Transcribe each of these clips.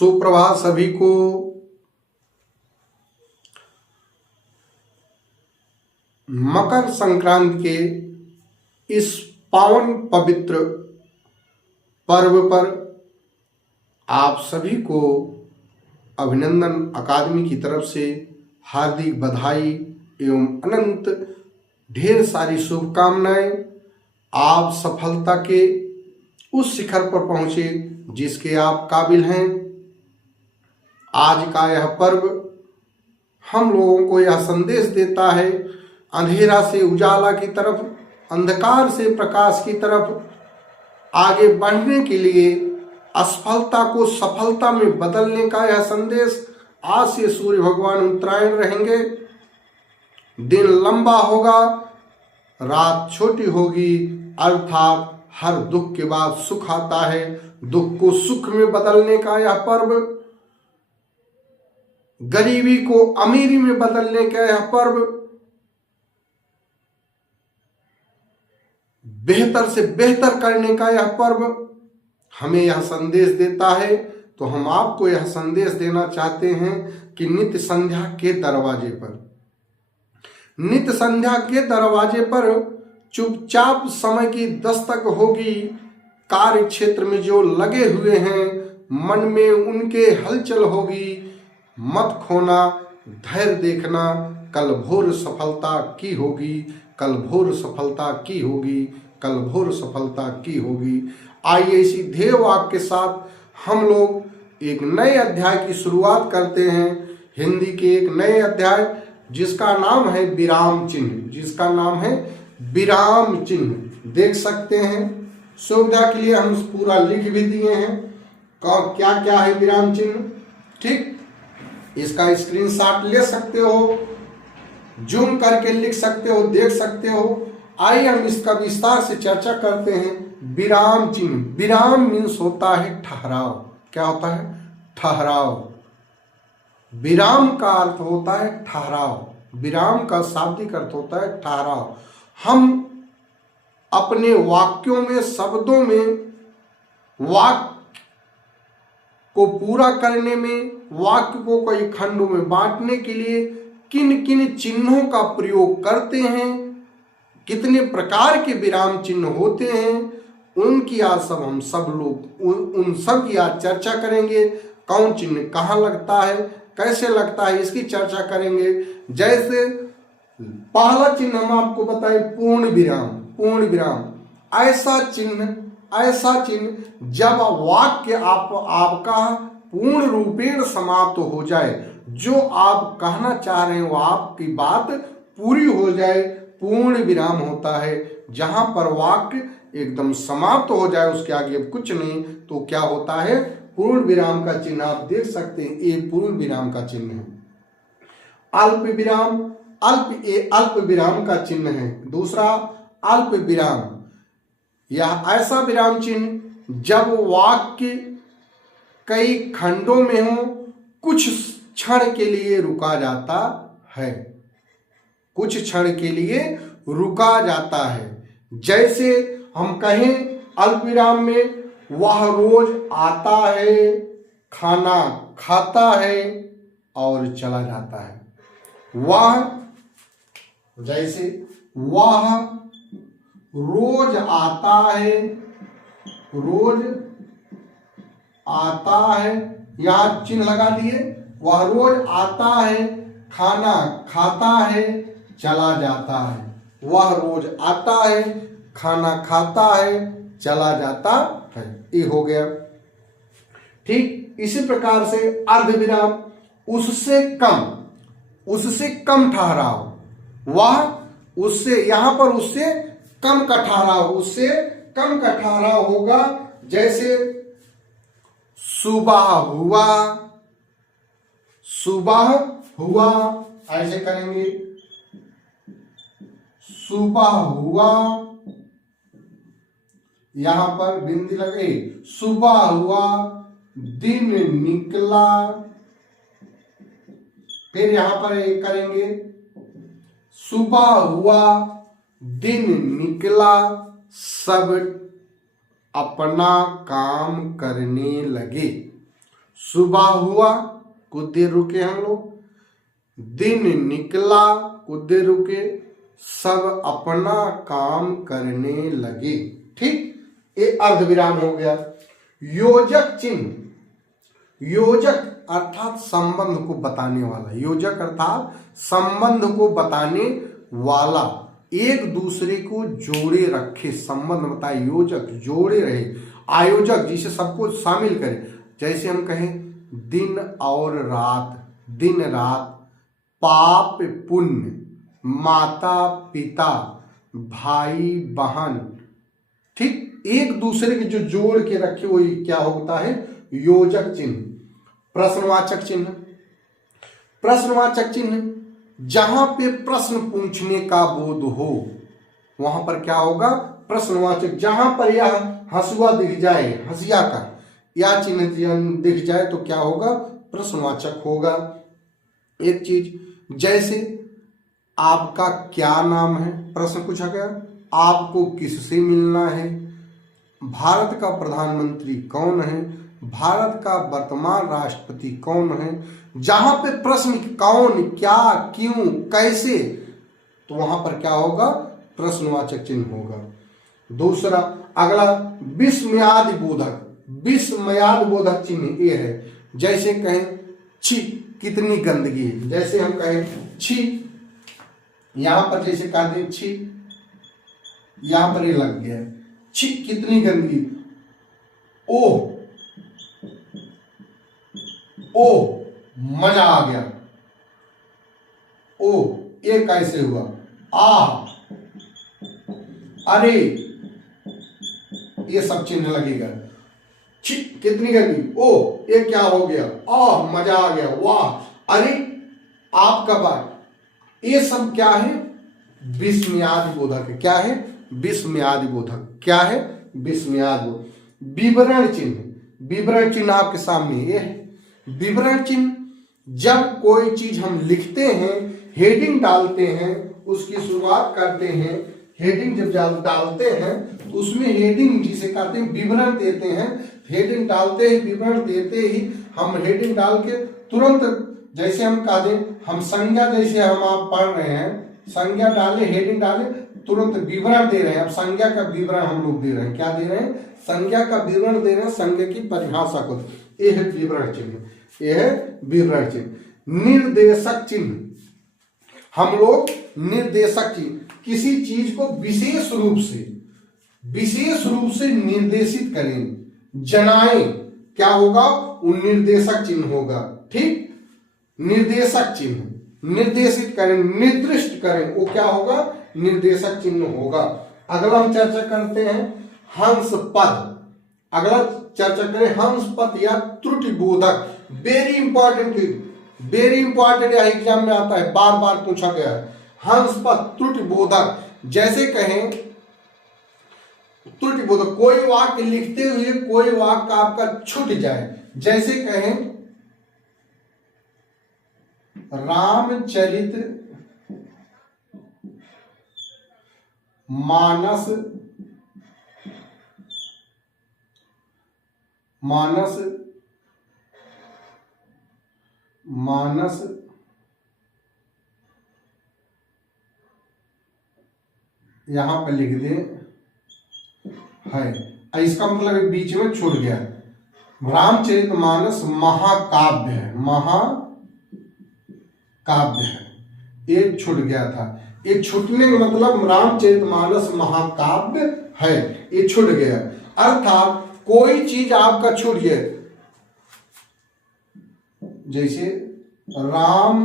सुप्रभात सभी को। मकर संक्रांति के इस पावन पवित्र पर्व पर आप सभी को अभिनंदन अकादमी की तरफ से हार्दिक बधाई एवं अनंत ढेर सारी शुभकामनाएं। आप सफलता के उस शिखर पर पहुंचे जिसके आप काबिल हैं। आज का यह पर्व हम लोगों को यह संदेश देता है, अंधेरा से उजाला की तरफ, अंधकार से प्रकाश की तरफ आगे बढ़ने के लिए, असफलता को सफलता में बदलने का यह संदेश। आज से सूर्य भगवान उत्तरायण रहेंगे, दिन लंबा होगा, रात छोटी होगी, अर्थात हर दुख के बाद सुख आता है। दुख को सुख में बदलने का यह पर्व, गरीबी को अमीरी में बदलने का यह पर्व, बेहतर से बेहतर करने का यह पर्व हमें यह संदेश देता है। तो हम आपको यह संदेश देना चाहते हैं कि नित्य संध्या के दरवाजे पर, नित्य संध्या के दरवाजे पर चुपचाप समय की दस्तक होगी। कार्य क्षेत्र में जो लगे हुए हैं, मन में उनके हलचल होगी। मत खोना, धैर्य देखना, कल भोर सफलता की होगी, कल भोर सफलता की होगी, कल भोर सफलता की होगी। आइए इसी ध्येय वाक्य के साथ हम लोग एक नए अध्याय की शुरुआत करते हैं। हिंदी के एक नए अध्याय जिसका नाम है विराम चिन्ह, जिसका नाम है विराम चिन्ह। देख सकते हैं, सुविधा के लिए हम पूरा लिख भी दिए हैं क्या क्या है विराम चिन्ह। ठीक, इसका स्क्रीनशॉट ले सकते हो, जूम करके लिख सकते हो, देख सकते हो। आइए हम इसका विस्तार से चर्चा करते हैं। विराम चिन्ह, विराम मीन्स होता है ठहराव। क्या होता है? ठहराव। विराम का अर्थ होता है ठहराव। विराम का शाब्दिक अर्थ होता है ठहराव। हम अपने वाक्यों में, शब्दों में, वाक्य को पूरा करने में, वाक्य को कई खंडों में बांटने के लिए किन किन चिन्हों का प्रयोग करते हैं, कितने प्रकार के विराम चिन्ह होते हैं, उनकी आज सब हम सब लोग उन सब की आज चर्चा करेंगे। कौन चिन्ह कहाँ लगता है, कैसे लगता है, इसकी चर्चा करेंगे। जैसे पहला चिन्ह हम आपको बताएं, पूर्ण विराम। पूर्ण विराम ऐसा चिन्ह जब वाक्य आपका पूर्ण रूपेण समाप्त हो जाए, जो आप कहना चाह रहे हैं वो आपकी बात पूरी हो जाए, पूर्ण विराम होता है। जहां पर वाक्य एकदम समाप्त हो जाए, उसके आगे अब कुछ नहीं, तो क्या होता है? पूर्ण विराम का चिन्ह। आप देख सकते हैं, ये पूर्ण विराम का चिन्ह है। अल्प विराम, अल्प विराम का चिन्ह है। दूसरा अल्प विराम, यह ऐसा विराम चिन्ह जब वाक्य कई खंडों में हो, कुछ क्षण के लिए रुका जाता है, कुछ क्षण के लिए रुका जाता है। जैसे हम कहें अल्प विराम में, वह रोज आता है, खाना खाता है और चला जाता है। वह, जैसे वह रोज आता है, रोज आता है, यहां चिन्ह लगा दिए। वह रोज आता है, खाना खाता है, चला जाता है। वह रोज आता है, खाना खाता है, चला जाता है। ये हो गया। ठीक इसी प्रकार से अर्ध विराम, उससे कम ठहराव। वह उससे, यहां पर उससे कम का ठहराव, उससे कम का ठहराव होगा। जैसे सुबह हुआ, सुबह हुआ, ऐसे करेंगे, सुबह हुआ, यहां पर बिंदी लगे, सुबह हुआ, दिन निकला। फिर यहां पर एक करेंगे, सुबह हुआ, दिन निकला, सब अपना काम करने लगे। सुबह हुआ, कुछ देर रुके हम लोग, दिन निकला, कुछ देर रुके, सब अपना काम करने लगे। ठीक, ये अर्धविराम हो गया। योजक चिन्ह, योजक अर्थात संबंध को बताने वाला, योजक अर्थात संबंध को बताने वाला, एक दूसरे को जोड़े रखे, संबंध बताए, योजक जोड़े रहे, आयोजक जिसे सबको शामिल करे। जैसे हम कहें दिन और रात, दिन रात, पाप पुण्य, माता पिता, भाई बहन। ठीक, एक दूसरे के जो जोड़ के रखे वो क्या होता है, योजक चिन्ह। प्रश्नवाचक चिन्ह, प्रश्नवाचक चिन्ह जहां पे प्रश्न पूछने का बोध हो वहां पर क्या होगा, प्रश्नवाचक। जहां पर यह हंसुआ दिख जाए, हंसिया का या चिन्ह दिख जाए तो क्या होगा, प्रश्नवाचक होगा। एक चीज जैसे आपका क्या नाम है, प्रश्न पूछा गया, आपको किससे मिलना है, भारत का प्रधानमंत्री कौन है, भारत का वर्तमान राष्ट्रपति कौन है। जहां पे प्रश्न कौन, क्या, क्यों, कैसे, तो वहां पर क्या होगा, प्रश्नवाचक चिन्ह होगा। दूसरा, अगला विस्मयादि बोधक, विस्मयादि बोधक चिन्ह ये है। जैसे कहें छी कितनी गंदगी है, जैसे हम कहें छी, यहां पर जैसे कह दें छी, यहां पर ये लग गया, छी कितनी गंदगी, ओह ओह मजा आ गया, ओह ये कैसे हुआ, आह अरे, ये सब चिन्ह लगेगा। छी कितनी गंदगी, ओह ये क्या हो गया, आह मजा आ गया, वाह, अरे आप कब आए, ये सब क्या है, विस्मयादि बोधक है। क्या है, विस्मयादि बोधक। क्या है, विस्मयादि बोधक। विवरण चिन्ह, विवरण चिन्ह आपके सामने ये है। विवरण चिन्ह जब कोई चीज हम लिखते हैं, हेडिंग डालते हैं, उसकी शुरुआत करते हैं, हेडिंग जब डालते हैं तो उसमें हेडिंग जिसे कहते हैं विवरण देते हैं। हेडिंग डालते ही, विवरण देते ही हम हेडिंग डाल के तुरंत, जैसे हम कह दें हम संज्ञा, जैसे हम आप पढ़ रहे हैं, संज्ञा डाले, हेडिंग डाले, तुरंत विवरण दे रहे हैं। अब संज्ञा का विवरण हम लोग दे रहे हैं, क्या दे रहे हैं, संज्ञा का विवरण दे रहे हैं, संज्ञा की परिभाषा को। यह है विवरण चिन्ह, यह है विवरण चिन्ह। निर्देशक चिन्ह, हम लोग निर्देशक चिन्ह किसी चीज को विशेष रूप से निर्देशित करें, जनाएं, क्या होगा, वो निर्देशक चिन्ह होगा। ठीक, निर्देशक चिन्ह, निर्देशित करें, निर्दिष्ट करें, वो क्या होगा, निर्देशक चिन्ह होगा। अगला हम चर्चा करते हैं हंस पद। अगला चर्चा करें हंस पद या त्रुटि बोधक। वेरी इंपॉर्टेंट, वेरी इंपॉर्टेंट, यह एग्जाम में आता है, बार बार पूछा गया है। हंस पद त्रुटि बोधक, जैसे कहें त्रुटि बोधक, कोई वाक्य लिखते हुए कोई वाक्य आपका छूट जाए, जैसे कहें रामचरित मानस, मानस, मानस यहां पर लिख दे है, इसका मतलब बीच में छूट गया। रामचरितमानस महाकाव्य है, महाकाव्य है, एक छूट गया था। एक छूटने का मतलब रामचरितमानस महाकाव्य है, ये छूट गया। अर्थात कोई चीज आपका छूट गया, जैसे राम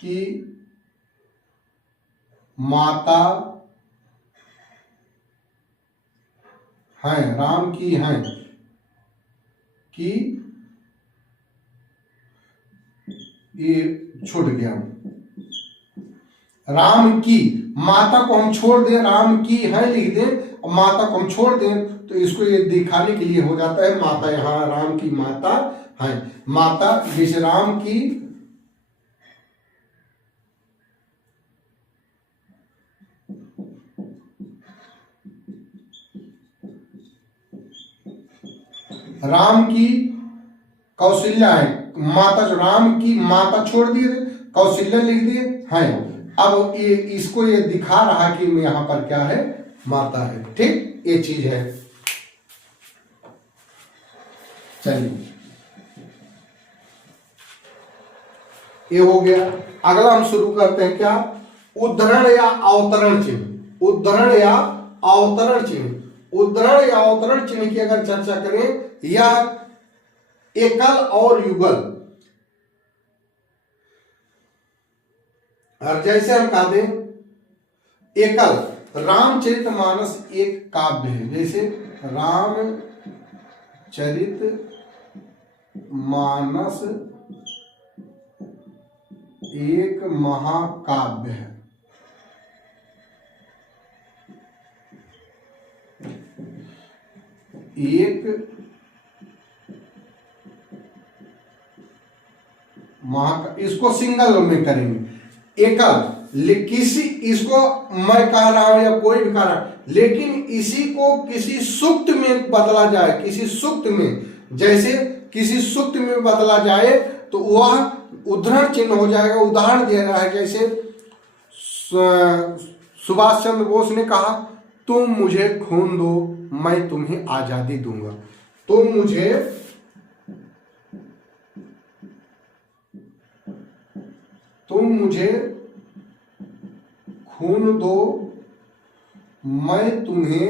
की माता हैं, राम की हैं, कि ये छूट गया। राम की माता को हम छोड़ दें, राम की है लिख दें, और माता को हम छोड़ दें तो इसको ये दिखाने के लिए हो जाता है माता, यहां राम की माता है, माता, जैसे राम की राम की कौशल्या है माता, जो राम की माता छोड़ दिए थे, कौशल्या लिख दिए हैं। अब ये इसको ये दिखा रहा कि यहां पर क्या है, माता है। ठीक, ये चीज है। चलिए ये हो गया। अगला हम शुरू करते हैं क्या, उद्धरण या अवतरण चिन्ह। उद्धरण या अवतरण चिन्ह। उद्धरण या अवतरण चिन्ह की अगर चर्चा करें, यह एकल और युगल, और जैसे हम कहते हैं एकल, रामचरितमानस एक काव्य है, जैसे रामचरितमानस एक महाकाव्य है। एक इसको सिंगल में करेंगे, एकल। किसी, इसको मैं कह रहा हूं या कोई भी कह रहा है, लेकिन इसी को किसी सूक्त में बदला जाए, किसी सूक्त में, जैसे किसी सूक्त में बदला जाए तो वह उद्धरण चिन्ह हो जाएगा। उदाहरण दिया गया है, जैसे सुभाष चंद्र बोस ने कहा, तुम मुझे खून दो मैं तुम्हें आजादी दूंगा। तुम मुझे खून दो मैं तुम्हें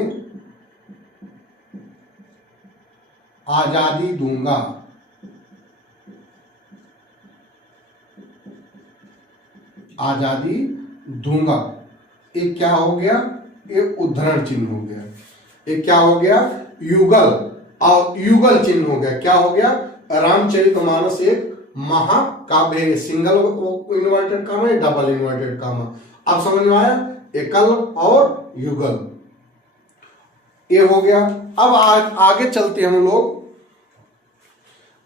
आजादी दूंगा। आजादी दूंगा, ये क्या हो गया, ये उद्धरण चिन्ह हो गया। ये क्या हो गया, युगल, और युगल चिन्ह हो गया। क्या हो गया, रामचरितमानस एक महाकाव्य, सिंगल इन्वर्टेड कामा है, डबल इन्वर्टेड कामा। अब समझ में आया, एकल और युगल, ये हो गया। अब आगे चलते हम लोग।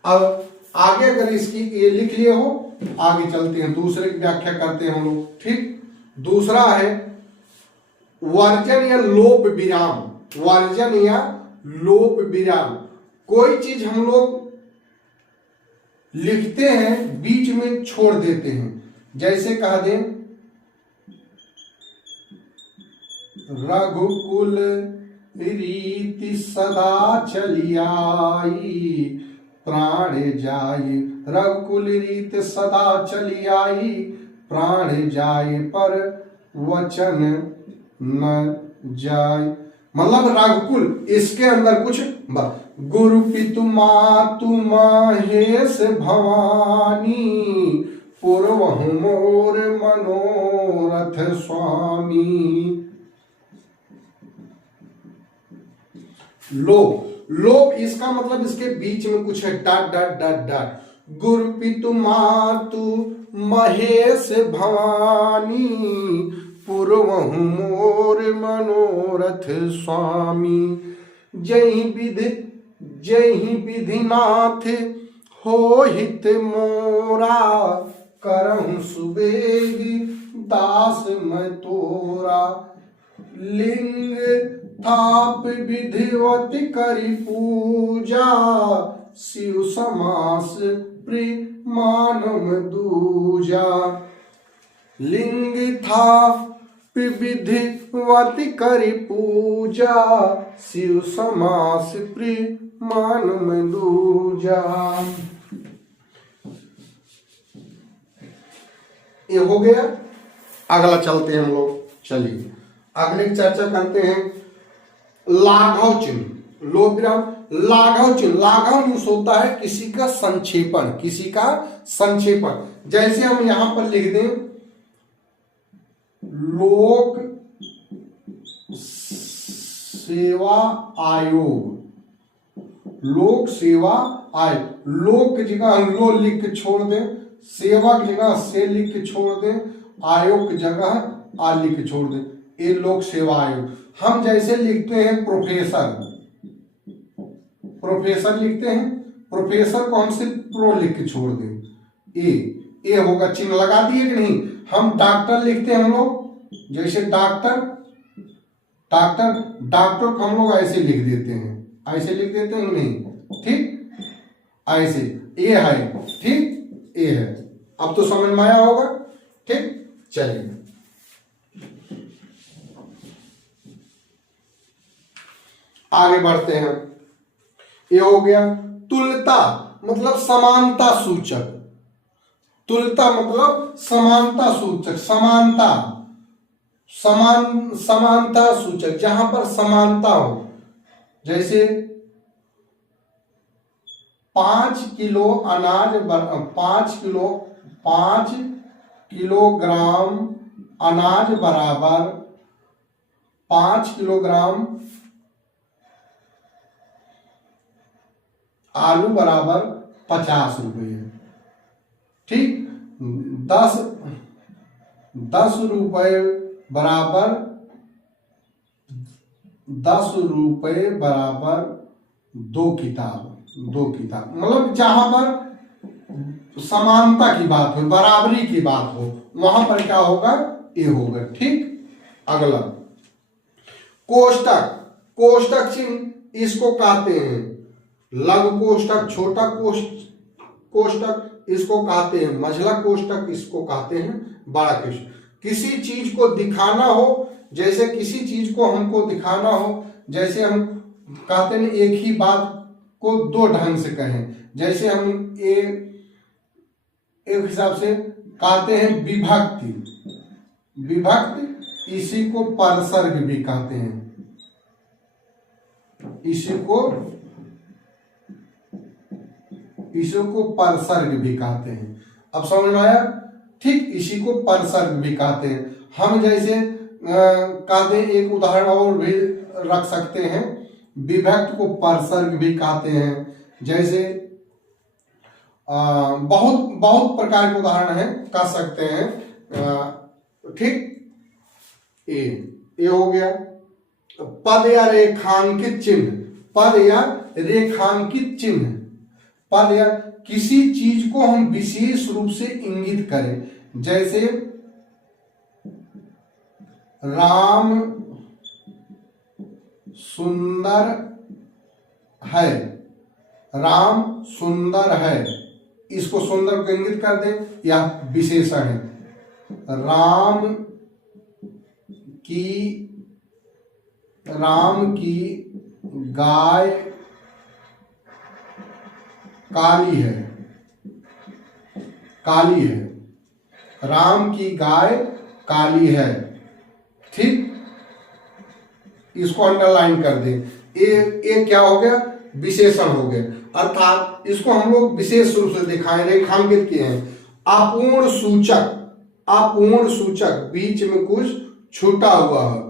अब आगे अगर इसकी ये लिख लिए हो, आगे चलते हैं, दूसरे की व्याख्या करते हैं हम लोग। ठीक, दूसरा है वर्जन या लोप विराम। वर्जन या लोप विराम, कोई चीज हम लोग लिखते हैं बीच में छोड़ देते हैं, जैसे कह दें रघुकुल रीति सदा चली आई प्राण जाए। रघुकुल रीत सदा चली आई प्राण जाए पर वचन न जाए। मतलब रघुकुल, इसके अंदर कुछ गुरु पितु मातु महेश भवानी पूर्वहु मोर मनोरथ स्वामी। लोप, इसका मतलब इसके बीच में कुछ है, डट डट डट डट। गुरु पितु मातु महेश भवानी पूर्वहु मोर मनोरथ स्वामी। जय विधिनाथ हो हित मोरा करहु सुबेगी दास मैं तोरा। लिंग थाप विधिवत करी पूजा शिव समास प्रिमानम दूजा। लिंग थाप विधिवत करी पूजा शिव समास प्रिमानम दूजा। ये हो गया। अगला चलते हैं हम लोग। चलिए अगले की चर्चा करते हैं लाघव चिन्ह। लोप विराम, लाघव चिन्ह। लाघव यूज होता है किसी का संक्षेपण, किसी का संक्षेपण। जैसे हम यहां पर लिख दें लोक सेवा आयोग। लोक सेवा आयोग, लोक की जगह लो लिख के छोड़ दें, सेवा की जगह से लिख के छोड़ दें, आयोग की जगह आ लिख के छोड़ दें, ये लोक सेवा आयोग। हम जैसे लिखते हैं प्रोफेसर, प्रोफेसर लिखते हैं, प्रोफेसर को हम सिर्फ प्रो लिख के छोड़ दें, ए होगा, चिन्ह लगा दिए कि नहीं। हम डॉक्टर लिखते हैं हम लोग, जैसे डॉक्टर, डॉक्टर को हम लोग ऐसे लिख देते हैं, ऐसे लिख देते हैं नहीं, ठीक, ऐसे ए है, ठीक, ए है। अब तो समझ में आया होगा, ठीक। चलिए आगे बढ़ते हैं। ये हो गया तुल्यता, मतलब समानता सूचक। तुल्यता मतलब समानता सूचक, समानता, समानता सूचक, जहां पर समानता हो। जैसे 5 किलो अनाज, 5 किलोग्राम अनाज बराबर 5 किलोग्राम आलू बराबर 50 रुपये, ठीक। 10 रुपये बराबर 2 किताब, मतलब जहां पर समानता की बात हो, बराबरी की बात हो, वहां पर क्या होगा, ये होगा, ठीक। अगला कोष्टक, कोष्टक चिन्ह इसको कहते हैं लघु कोष्टक, छोटा कोष्टक इसको कहते हैं मझला कोष्टक, इसको कहते हैं बड़ा कोष्टक। किसी चीज को दिखाना हो, जैसे किसी चीज को हमको दिखाना हो, जैसे हम कहते हैं एक ही बात को 2 ढंग से कहें, जैसे हम एक हिसाब से कहते हैं विभक्ति, विभक्ति इसी को परसर्ग भी कहते हैं, इसी को परसर्ग भी कहते हैं। अब समझ में आया, ठीक, इसी को परसर्ग भी कहते हैं। हम जैसे कहते हैं, एक उदाहरण और भी रख सकते हैं, विभक्त को परसर्ग भी कहते हैं। जैसे बहुत प्रकार के उदाहरण हैं, कह सकते हैं, ठीक। ये हो गया पद या रेखांकित चिन्ह, पद या रेखांकित चिन्ह, पद या किसी चीज को हम विशेष रूप से इंगित करें, जैसे राम सुंदर है, राम सुंदर है, इसको सुंदर को इंगित कर दें, या विशेषण है। राम की गाय काली है, काली है, राम की गाय काली है, ठीक। इसको अंडरलाइन कर दें। ये क्या हो गया, विशेषण हो गया, अर्थात इसको हम लोग विशेष रूप से दिखाएं, रेखांकित किए हैं। अपूर्ण सूचक, अपूर्ण सूचक, बीच में कुछ छूटा हुआ है,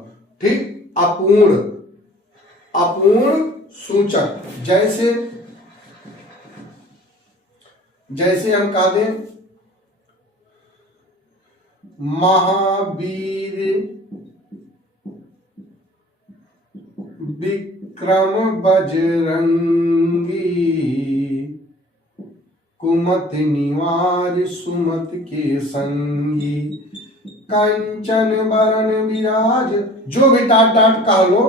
ठीक। अपूर्ण, अपूर्ण सूचक, जैसे हम कह दें महावीर विक्रम बजरंगी कुमत निवार सुमत के संगी कंचन बरन विराज, जो भी टाट टाट कह लो,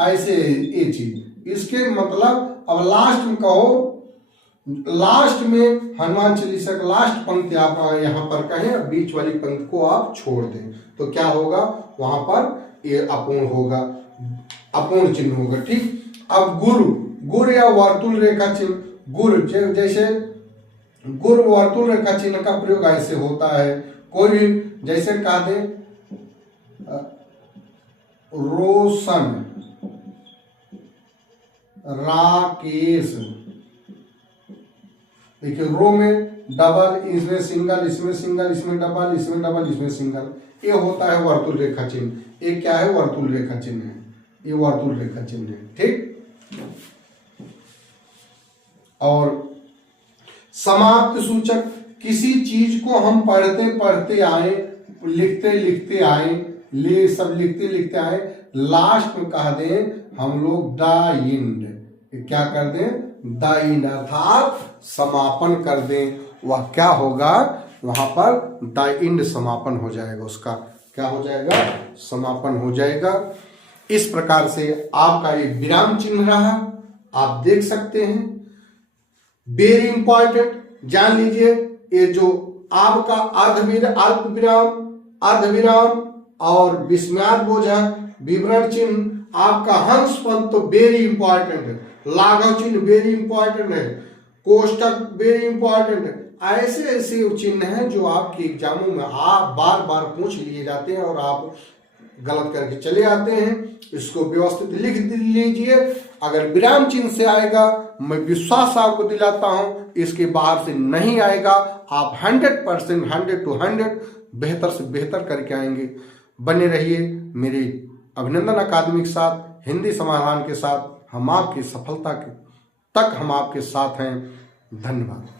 ऐसे ये चीज। इसके मतलब अब लास्ट में कहो, लास्ट में हनुमान चालीसा का लास्ट पंक्ति आप यहाँ पर कहें, बीच वाली पंक्ति को आप छोड़ दें, तो क्या होगा, वहां पर ये अपूर्ण होगा, अपूर्ण चिन्ह होगा, ठीक। अब गुरु या वर्तुल रेखा चिन्ह, गुरु जैसे गुरु वर्तुल रेखा चिन्ह का प्रयोग ऐसे होता है। कोई भी जैसे कह दे रोशन, राकेश, देखिए रो में डबल, इसमें सिंगल, इसमें सिंगल, इसमें डबल, इसमें डबल, इसमें सिंगल, ये होता है वर्तुल रेखा चिन्ह। ये क्या है, वर्तुल रेखा चिन्ह है, ये वर्तुल रेखा चिन्ह है, ठीक। और समाप्त सूचक, किसी चीज को हम पढ़ते पढ़ते आए, लिखते लिखते आए, सब लिखते लिखते आए, लास्ट में कह दें हम लोग द इंड, क्या कर दें, द इंड, अर्थात समापन कर दें। वह क्या होगा, वहां पर द इंड समापन हो जाएगा, उसका क्या हो जाएगा, समापन हो जाएगा। इस प्रकार से आपका ये विराम चिन्ह रहा, आप देख सकते हैं। वेरी इंपॉर्टेंट जान लीजिए, ये जो आपका अल्प विराम, अर्धविराम और विस्मयार्थ बोधक विवरण चिन्ह, आपका हंस पंथ तो वेरी इंपॉर्टेंट है, लाघव चिन्ह वेरी इंपॉर्टेंट है, कोष्टक वेरी इंपॉर्टेंट है। ऐसे ऐसे चिन्ह हैं जो आपके एग्जामों में आप बार बार पूछ लिए जाते हैं और आप गलत करके चले आते हैं। इसको व्यवस्थित लिख लीजिए। अगर विराम चिन्ह से आएगा, मैं विश्वास आपको दिलाता हूं इसके बाहर से नहीं आएगा, आप 100% 100 to 100 बेहतर से बेहतर करके आएंगे। बने रहिए मेरे अभिनंदन अकादमी के साथ, हिंदी समाधान के साथ। हम आपकी सफलता तक हम आपके साथ हैं। धन्यवाद।